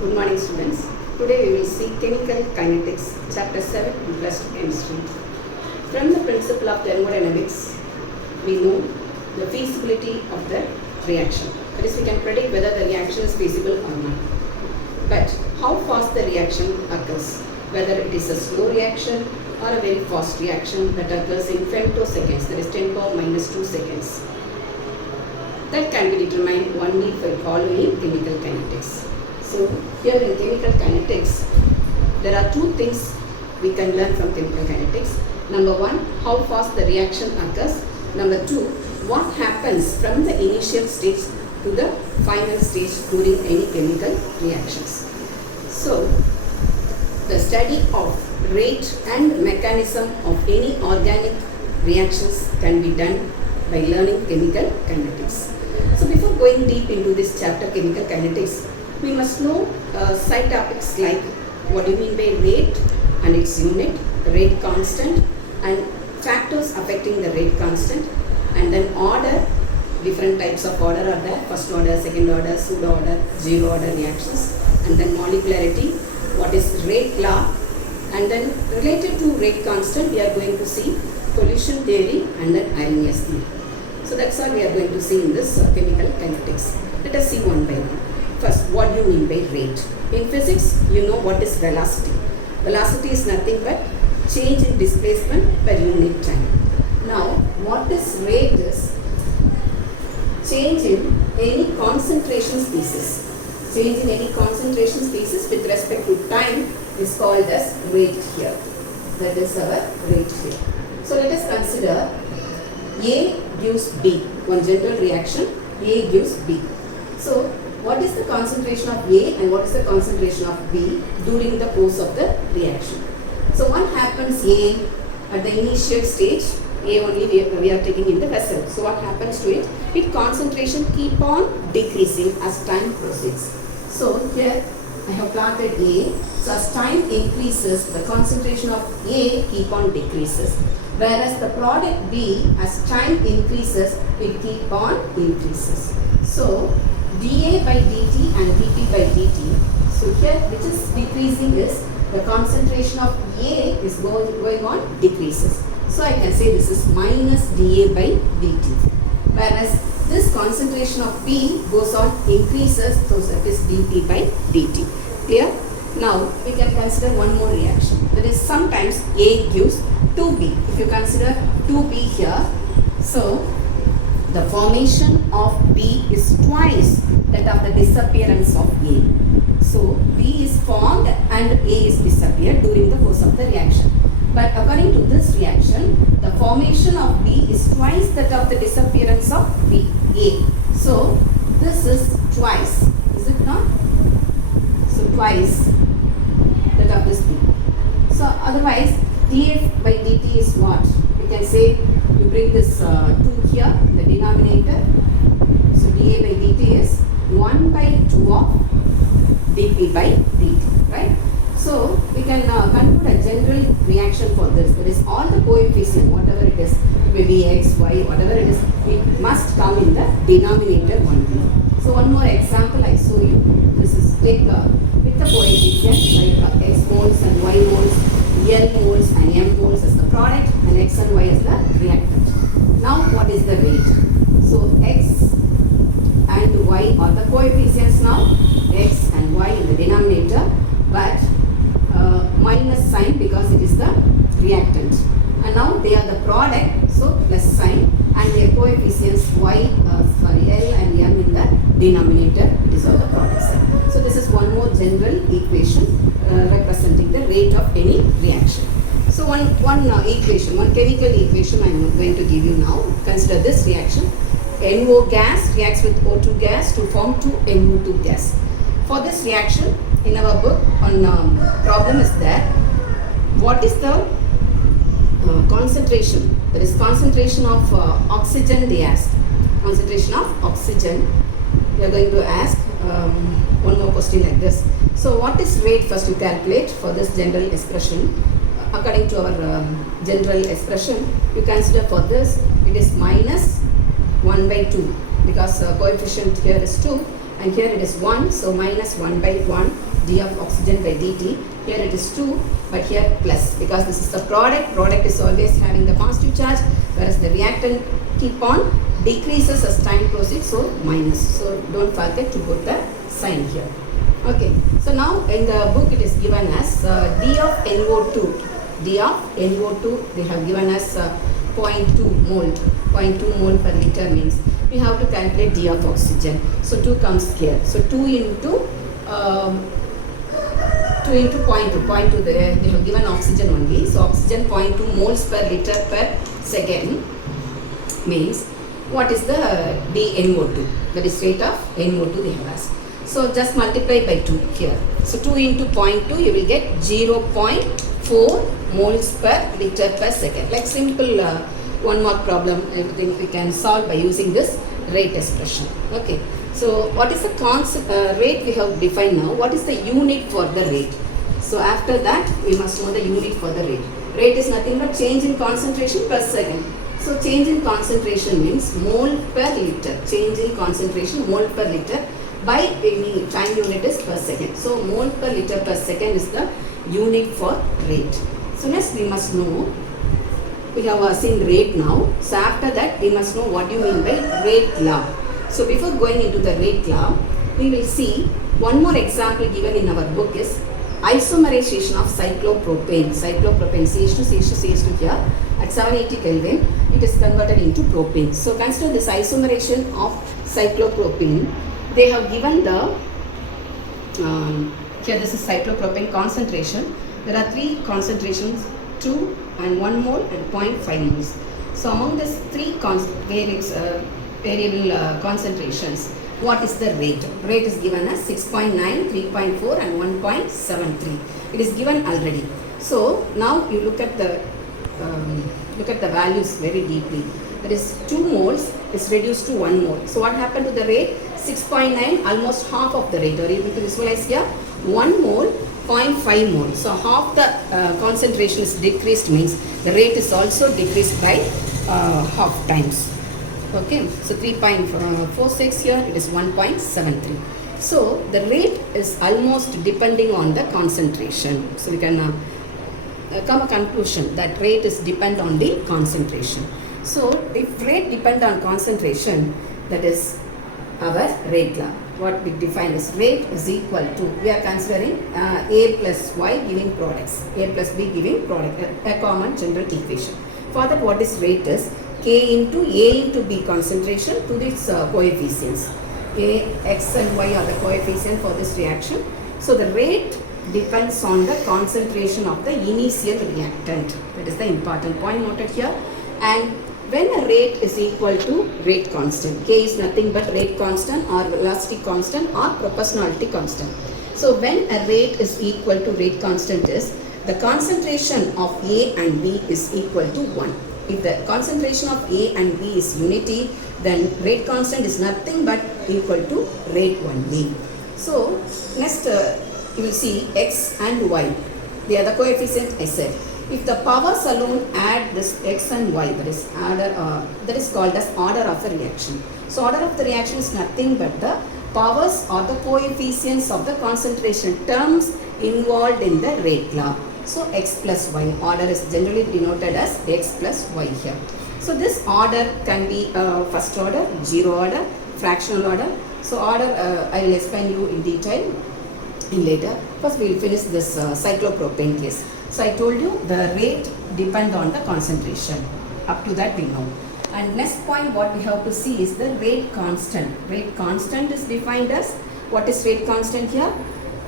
Good morning, students. Today we will see Chemical Kinetics, Chapter 7, Interest Chemistry. From the principle of thermodynamics, we know the feasibility of the reaction. That is, we can predict whether the reaction is feasible or not. But how fast the reaction occurs, whether it is a slow reaction or a very fast reaction that occurs in femtoseconds, that is 10 power minus 2 seconds. That can be determined only by following chemical kinetics. So here in chemical kinetics, there are two things we can learn from chemical kinetics. Number one, how fast the reaction occurs. Number two, what happens from the initial stage to the final stage during any chemical reactions. So the study of rate and mechanism of any organic reactions can be done by learning chemical kinetics. So before going deep into this chapter, chemical kinetics, we must know side topics like what do you mean by rate and its unit, rate constant, and factors affecting the rate constant, and then order. Different types of order are there: first order, second order, pseudo order, zero order reactions, and then molecularity, what is rate law, and then related to rate constant we are going to see collision theory and then Arrhenius theory. So that's all we are going to see in this chemical kinetics. Let us see one by one. First, what do you mean by rate? In physics, you know what is velocity. Velocity is nothing but change in displacement per unit time. Now, what is rate is change in any concentration species. Change in any concentration species with respect to time is called as rate here. That is our rate here. So let us consider A gives B. One general reaction, A gives B. So what is the concentration of A and what is the concentration of B during the course of the reaction? So what happens A at the initial stage? A only we are taking in the vessel. So what happens to it? Its concentration keep on decreasing as time proceeds. So here I have plotted A. So as time increases, the concentration of A keep on decreases. Whereas the product B, as time increases, it keep on increases. So dA by dt and dT by dt. So here which is decreasing is the concentration of A is going on decreases. So I can say this is minus dA by dt. Whereas this concentration of B goes on increases, so that is dt by dt. Clear? Now we can consider one more reaction. That is sometimes A gives 2B. If you consider 2B here, so the formation of B is twice that of the disappearance of A. So B is formed and A is disappeared during the course of the reaction. But according to this reaction, the formation of B is twice that of the disappearance of A. So this is twice, is it not? So twice that of this B. So otherwise, dF by dt is what? We can say you bring this 2 here in the denominator. So dA by dt is 1 by 2 of dP by dt, right? So we can conclude a general reaction for this. That is all the coefficient, whatever it is, maybe x, y, whatever it is, it must come in the denominator only. So one more example I show you. This is take with the coefficient like x moles and y moles, L moles and M moles as the product, and x and y as the reactant. Now what is the rate? So x and y are the coefficients now, x and y in the denominator, but minus sign because it is the reactant. And now they are the product, so plus sign, and their coefficients y, L and M in the denominator, it is all the product sign. So this is one more general equation representing the rate of any reaction. So one equation, one chemical equation I am going to give you now. Consider this reaction. NO gas reacts with O2 gas to form 2 NO2 gas. For this reaction, in our book, one problem is there. What is the concentration? There is concentration of oxygen, they ask. Concentration of oxygen. We are going to ask one more question like this. So what is rate first to calculate for this general expression? According to our general expression, you consider for this, it is minus 1 by 2 because coefficient here is 2 and here it is 1, so minus 1 by 1 d of oxygen by dt. Here it is 2, but here plus, because this is the product. Product is always having the positive charge, whereas the reactant keep on decreases as time proceeds, so minus. So don't forget to put the sign here. Okay, so now in the book it is given as d of NO2. D of NO2 they have given us 0.2 mole. 0.2 mole per liter means we have to calculate d of oxygen. So 2 comes here. So 2 into 0.2. They have given oxygen only. So oxygen 0.2 moles per liter per second means what is the dNO2? That is rate of NO2 they have asked. So just multiply by 2 here. So 2 into 0.2 you will get 0.4 moles per liter per second. Like simple 1 mark problem, everything we can solve by using this rate expression. Okay. So what is the rate we have defined now? What is the unit for the rate? So after that we must know the unit for the rate. Rate is nothing but change in concentration per second. So change in concentration means mole per liter. Change in concentration mole per liter by any time unit is per second. So mole per liter per second is the unit for rate. So next we must know, we have seen rate now. So after that we must know what you mean by rate law. So before going into the rate law, we will see one more example given in our book is isomerization of cyclopropane. Cyclopropane CH2, CH2, CH2 here at 780 Kelvin, it is converted into propane. So consider this isomerization of cyclopropane. They have given the, here this is cyclopropane concentration. There are 3 concentrations, 2 and 1 mole and 0.5 moles. So among these 3 variable concentrations, what is the rate? Rate is given as 6.9, 3.4 and 1.73. It is given already. So now you look at the values very deeply. That is 2 moles is reduced to 1 mole. So what happened to the rate? 6.9, almost half of the rate. Or you can visualize here 1 mole, 0.5 mole. So half the concentration is decreased means the rate is also decreased by half times. Okay, so 3.46 here, it is 1.73. So the rate is almost depending on the concentration. So we can come a conclusion that rate is depend on the concentration. So if rate depend on concentration, that is our rate law. What we define as rate is equal to, we are considering A plus Y giving products, A plus B giving product, a common general equation. For that, what is rate is K into A into B concentration to its coefficients. A, X and Y are the coefficient for this reaction. So the rate depends on the concentration of the initial reactant. That is the important point noted here. And when a rate is equal to rate constant, K is nothing but rate constant or velocity constant or proportionality constant. So when a rate is equal to rate constant is the concentration of A and B is equal to 1. If the concentration of A and B is unity, then rate constant is nothing but equal to rate 1B. So next you will see X and Y. They are the coefficient I said. If the powers alone add this X and Y, that is that is called as order of the reaction. So order of the reaction is nothing but the powers or the coefficients of the concentration terms involved in the rate law. So X plus Y, order is generally denoted as X plus Y here. So this order can be first order, zero order, fractional order. So order I will explain you in detail in later. First we will finish this cyclopropane case. So I told you the rate depends on the concentration. Up to that we know. And next point what we have to see is the rate constant. Rate constant is defined as, what is rate constant here?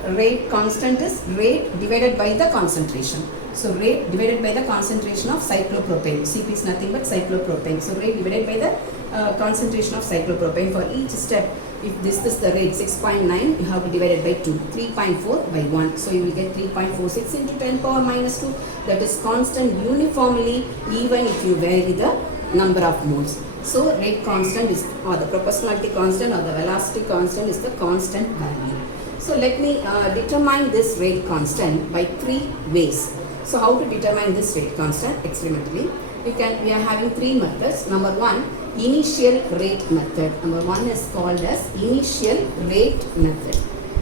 Rate constant is rate divided by the concentration. So rate divided by the concentration of cyclopropane. Cp is nothing but cyclopropane. So rate divided by the concentration of cyclopropane. For each step, if this is the rate 6.9, you have to divide it by 2. 3.4 by 1. So you will get 3.46 into 10 power minus 2. That is constant uniformly even if you vary the number of moles. So rate constant is, or the proportionality constant or the velocity constant is the constant value. So let me determine this rate constant by 3 ways. So how to determine this rate constant experimentally? We are having 3 methods. Number 1, initial rate method. Number 1 is called as initial rate method.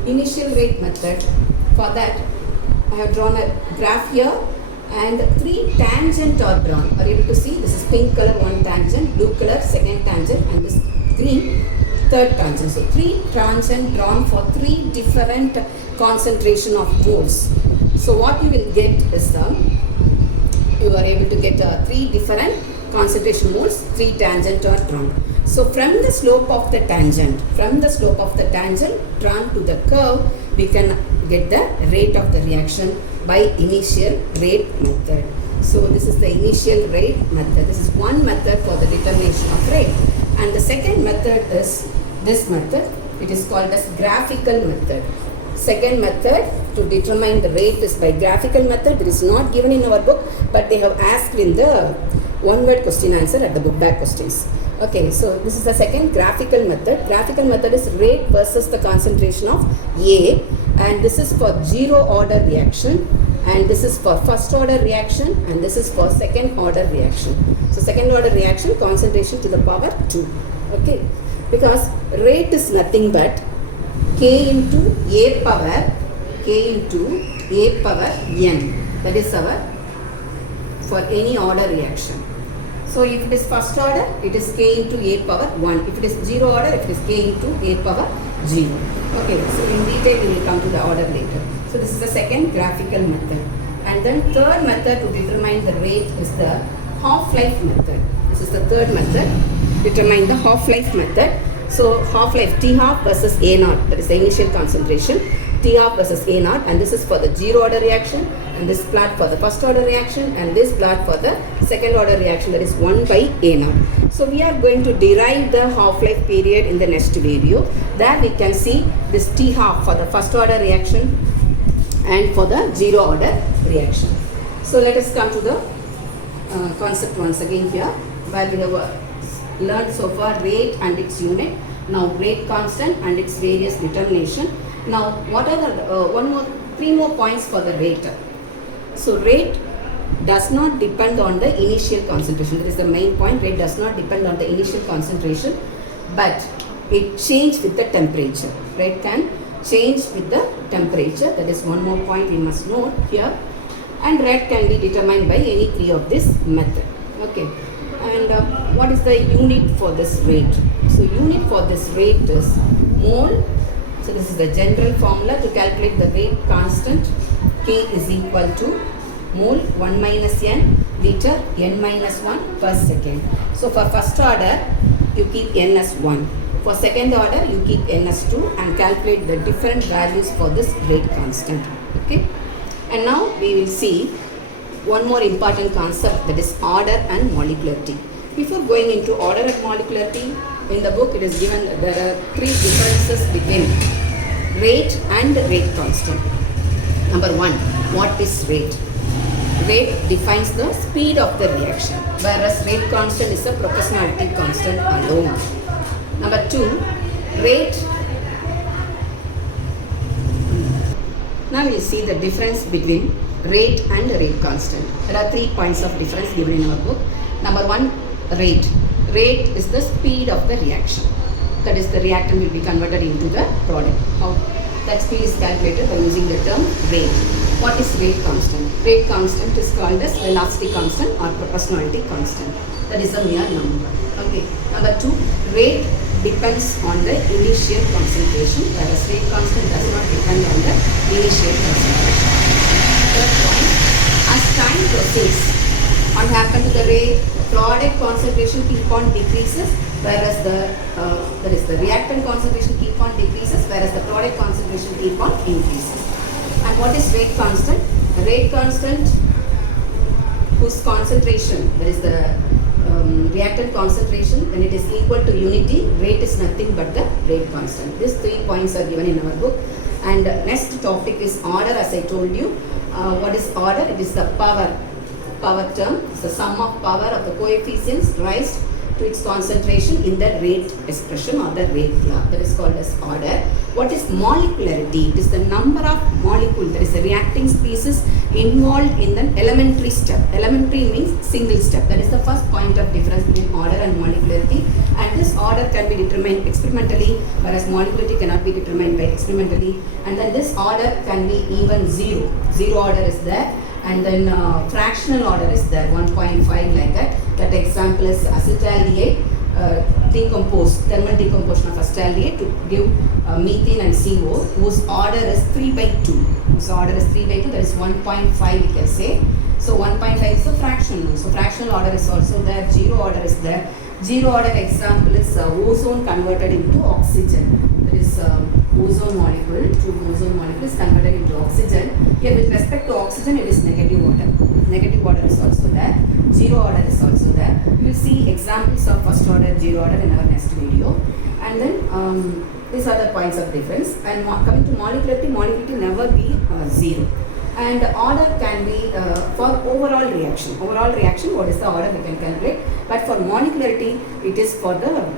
Initial rate method, For that, I have drawn a graph here and 3 tangent are drawn. Are you able to see? This is pink color, 1 tangent, blue color, 2nd tangent, and this green, 3rd tangent. So 3 tangent drawn for 3 different concentration of moles. So what you will get is you are able to get 3 different concentration moles, 3 tangent are drawn. So from the slope of the tangent drawn to the curve, we can get the rate of the reaction by initial rate method. So this is the initial rate method. This is one method for the determination of rate. And the second method is this method. It is called as graphical method. Second method to determine the rate is by graphical method. It is not given in our book, but they have asked in the one-word question answer at the book back questions. Okay, so this is the second graphical method. Graphical method is rate versus the concentration of A, and this is for 0 order reaction, and this is for first order reaction, and this is for second order reaction. So second order reaction, concentration to the power 2. Okay, because rate is nothing but K into A power n. That is our for any order reaction. So if it is first order, it is K into A power 1. If it is 0 order, it is K into A power 0. Okay, so in detail we will come to the order later. So this is the second graphical method. And then third method to determine the rate is the half-life method. This is the third method, determine the half-life method. So half-life T half versus A naught, that is the initial concentration, T half versus A naught, and this is for the 0 order reaction, and this plot for the first order reaction, and this plot for the second order reaction, that is 1 by A naught. So we are going to derive the half-life period in the next video. There we can see this T half for the first order reaction and for the 0 order reaction. So let us come to the concept once again here, where we have learned so far rate and its unit, now rate constant and its various determination. Now what are the 3 more points for the rate. So rate does not depend on the initial concentration. That is the main point. Rate does not depend on the initial concentration, but it changes with the temperature. Rate can change with the temperature. That is one more point we must note here. And rate can be determined by any 3 of this method. Okay. And what is the unit for this rate? So unit for this rate is mole. So this is the general formula to calculate the rate constant. K is equal to mole 1 minus n liter n minus 1 per second. So for first order, you keep n as 1. For second order, you keep n as 2 and calculate the different values for this rate constant. Okay. And now we will see one more important concept, that is order and molecularity. Before going into order and molecularity, in the book it is given there are 3 differences between rate and rate constant. Number 1, what is rate? Rate defines the speed of the reaction, whereas rate constant is a proportionality constant alone. Number 2, rate. Now we will see the difference between rate and rate constant. There are 3 points of difference given in our book. Number 1, rate. Rate is the speed of the reaction. That is, the reactant will be converted into the product. How that speed is calculated by using the term rate. What is rate constant? Rate constant is called as velocity constant or proportionality constant. That is a mere number. Okay. Number 2, rate depends on the initial concentration, whereas rate constant does not depend on the initial concentration. Third point, as time proceeds, what happens to the rate? Product concentration keep on decreases, whereas the reactant concentration keep on decreases, whereas the product concentration keep on increases. And what is rate constant? The rate constant whose concentration, that is the reactant concentration, when it is equal to unity, rate is nothing but the rate constant. These 3 points are given in our book. And next topic is order, as I told you. What is order? It is the power term. It's the sum of power of the coefficients raised to its concentration in the rate expression or the rate law. That is called as order. What is molecularity? It is the number of molecules, that is the reacting species involved in the elementary step. Elementary means single step. That is the first point of difference between order and molecularity. And this order can be determined experimentally, whereas molecularity cannot be determined by experimentally. And then this order can be even zero. Zero order is there. And then fractional order is there, 1.5 like that. That example is acetaldehyde. Thermal decomposition of acetaldehyde to give methane and CO, whose order is 3 by 2. So order is 3 by 2, that is 1.5 we can say. So 1.5 is a fractional. So fractional order is also there, zero order is there. Zero order example is ozone converted into oxygen. That is ozone molecule, ozone molecule is converted into oxygen. Here with respect to oxygen, it is negative order. Negative order is also there. Zero order is also there. We will see examples of first order, zero order in our next video. And then these are the points of difference. And coming to molecularity, molecularity never be zero. And order can be for overall reaction. Overall reaction, what is the order we can calculate. But for molecularity, it is for the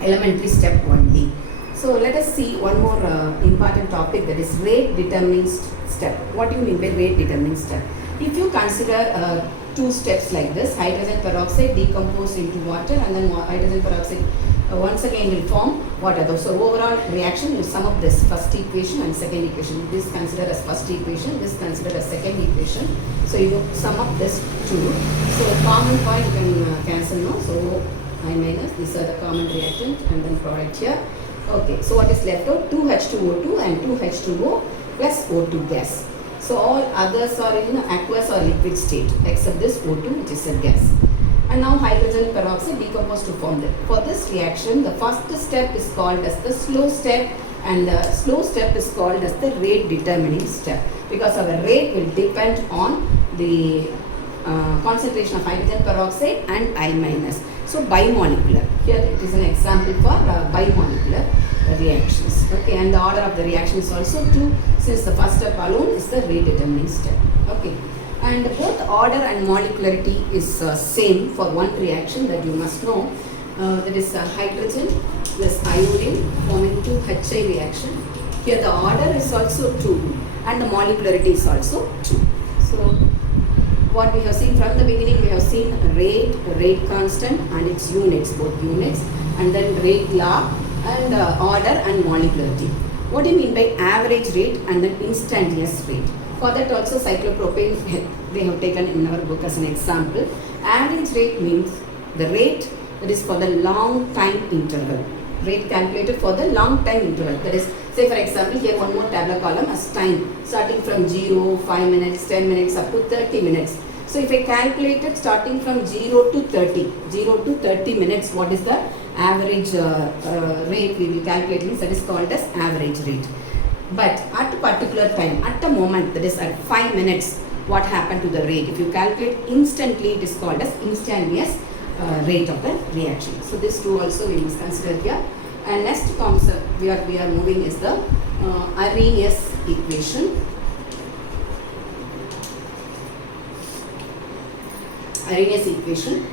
elementary step only. So let us see one more important topic, that is rate determining step. What do you mean by rate determining step? If you consider two steps like this, hydrogen peroxide decompose into water, and then hydrogen peroxide once again will form water. So overall reaction, you sum up this first equation and second equation. This considered as first equation, this considered as second equation. So you sum up this two. So common point you can cancel now. So I minus, these are the common reactant, and then product here. Okay, so what is left out? 2H2O2 and 2H2O plus O2 gas. So all others are in aqueous or liquid state except this O2, which is a gas. And now hydrogen peroxide decomposed to form that. For this reaction, the first step is called as the slow step, and the slow step is called as the rate determining step, because our rate will depend on the concentration of hydrogen peroxide and I minus. So bimolecular. Here it is an example for bimolecular reactions. Okay, and the order of the reaction is also 2, since the first step alone is the rate determining step. Okay. And both order and molecularity is same for one reaction that you must know. That is hydrogen plus iodine forming 2HI reaction. Here the order is also 2 and the molecularity is also 2. So what we have seen from the beginning, we have seen rate constant and its units, both units, and then rate law and order and molecularity. What do you mean by average rate and then instantaneous rate? For that also cyclopropane they have taken in our book as an example. Average rate means the rate that is for the long time interval. Rate calculated for the long time interval. That is, say for example, here one more tabular column as time starting from 0, 5 minutes, 10 minutes up to 30 minutes. So if I calculated starting from 0 to 30 minutes, what is the average rate we will calculate, means that is called as average rate. But at a particular time, at a moment, that is at 5 minutes, what happened to the rate? If you calculate instantly, it is called as instantaneous rate of the reaction. So this two also we must consider here. And next concept we are moving is the Arrhenius equation. Arrhenius equation.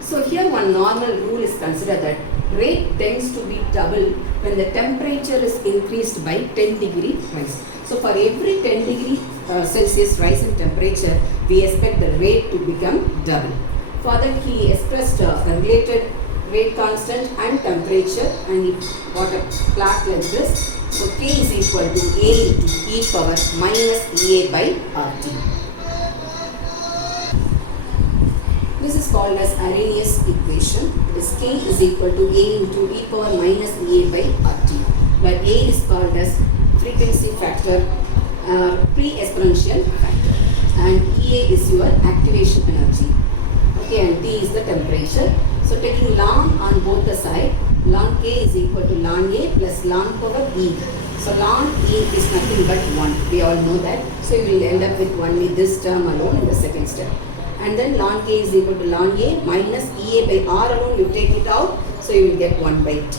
So here one normal rule is considered that rate tends to be double when the temperature is increased by 10 degree rise. So for every 10 degree Celsius rise in temperature, we expect the rate to become double. Further, he expressed a related rate constant and temperature, and he got a plot like this. So K is equal to A into e power minus EA by RT. This is called as Arrhenius equation. This K is equal to A into e power minus EA by RT, where A is called as frequency factor, pre-exponential factor, and EA is your activation energy. Okay, and T is the temperature. So taking ln on both the side, ln K is equal to ln A plus ln power E. So ln E is nothing but 1. We all know that. So you will end up with only this term alone in the second step. And then ln K is equal to ln A minus EA by R alone, you take it out. So you will get 1 by T.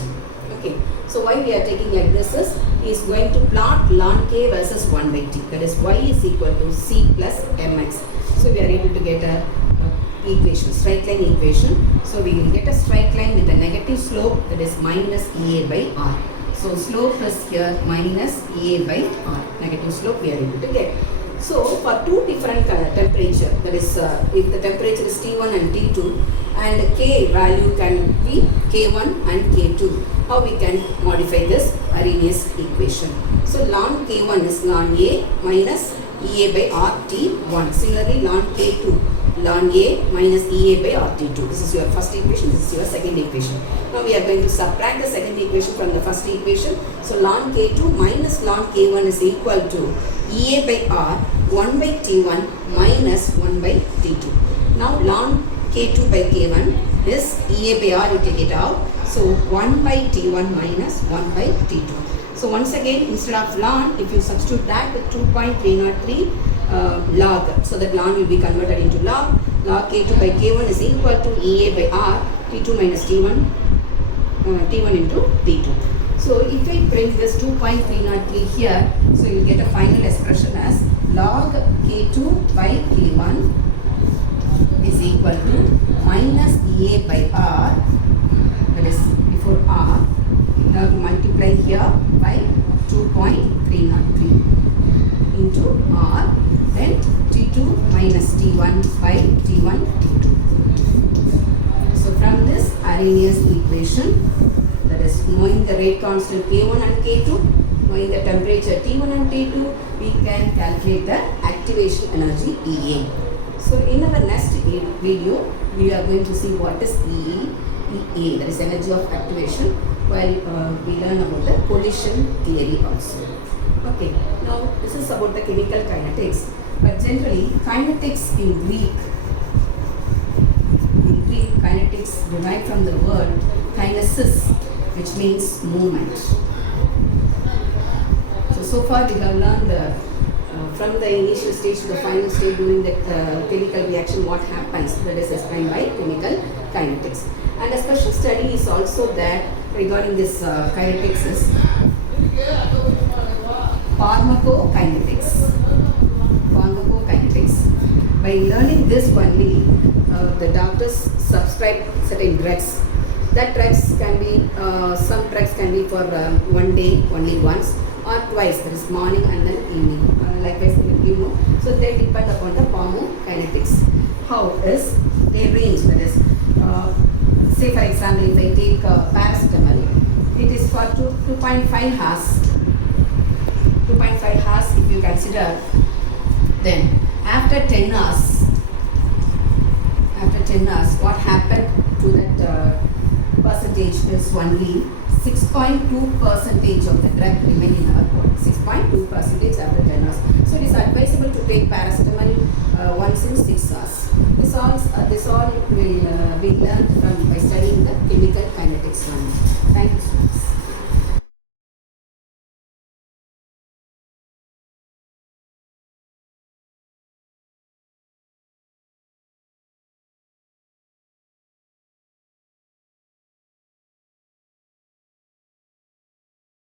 Okay. So why we are taking like this is going to plot ln K versus 1 by T. That is Y is equal to C plus Mx. So we are able to get a equation, straight line equation. So we will get a straight line with a negative slope, that is minus EA by R. So slope is here minus EA by R. Negative slope we are able to get. So for two different temperature, that is if the temperature is T1 and T2 and K value can be K1 and K2, how we can modify this Arrhenius equation. So ln K1 is ln A minus EA by RT1. Similarly ln K2 ln A minus EA by RT2. This is your first equation, this is your second equation. Now we are going to subtract the second equation from the first equation. So ln K2 minus ln K1 is equal to EA by R 1 by T1 minus 1 by T2. Now ln K2 by K1 is EA by R, you take it out. So 1 by T1 minus 1 by T2. So once again, instead of ln, if you substitute that with 2.303 log, so that ln will be converted into log. Log K2 by K1 is equal to EA by R, T2 minus T1, T1 into T2. So if I bring this 2.303 here, so you will get a final expression as log K2 by K1 is equal to minus EA by R, that is before R, now to multiply here by 2.303 into R, then T2 minus T1 by T1 T2. So from this Arrhenius equation, that is knowing the rate constant K1 and K2, knowing the temperature T1 and T2, we can calculate the activation energy EA. So in our next video, we are going to see what is EA, that is energy of activation, while we learn about the collision theory also. Okay, now this is about the chemical kinetics, but generally kinetics in Greek kinetics derived from the word kinesis, which means movement. So far we have learned from the initial stage to the final stage during the chemical reaction what happens, that is explained by chemical kinetics. And a special study is also there regarding this kinetics is pharmacokinetics. By learning this only, the doctors subscribe certain drugs. That drugs can be, some drugs can be for one day only once or twice, that is morning and then evening, like I said, you know. So they depend upon the pharmacokinetics. How is they range, that is, say for example, if I take paracetamol, it is for 2.5 hours. 2.5 hours if you consider, then after 10 hours, what happened to that percentage is only 6.2% of the drug remain in our body. 6.2% after 10 hours. So it is advisable to take paracetamol once in 6 hours. This all will be learned by studying the chemical kinetics. Thank you so much.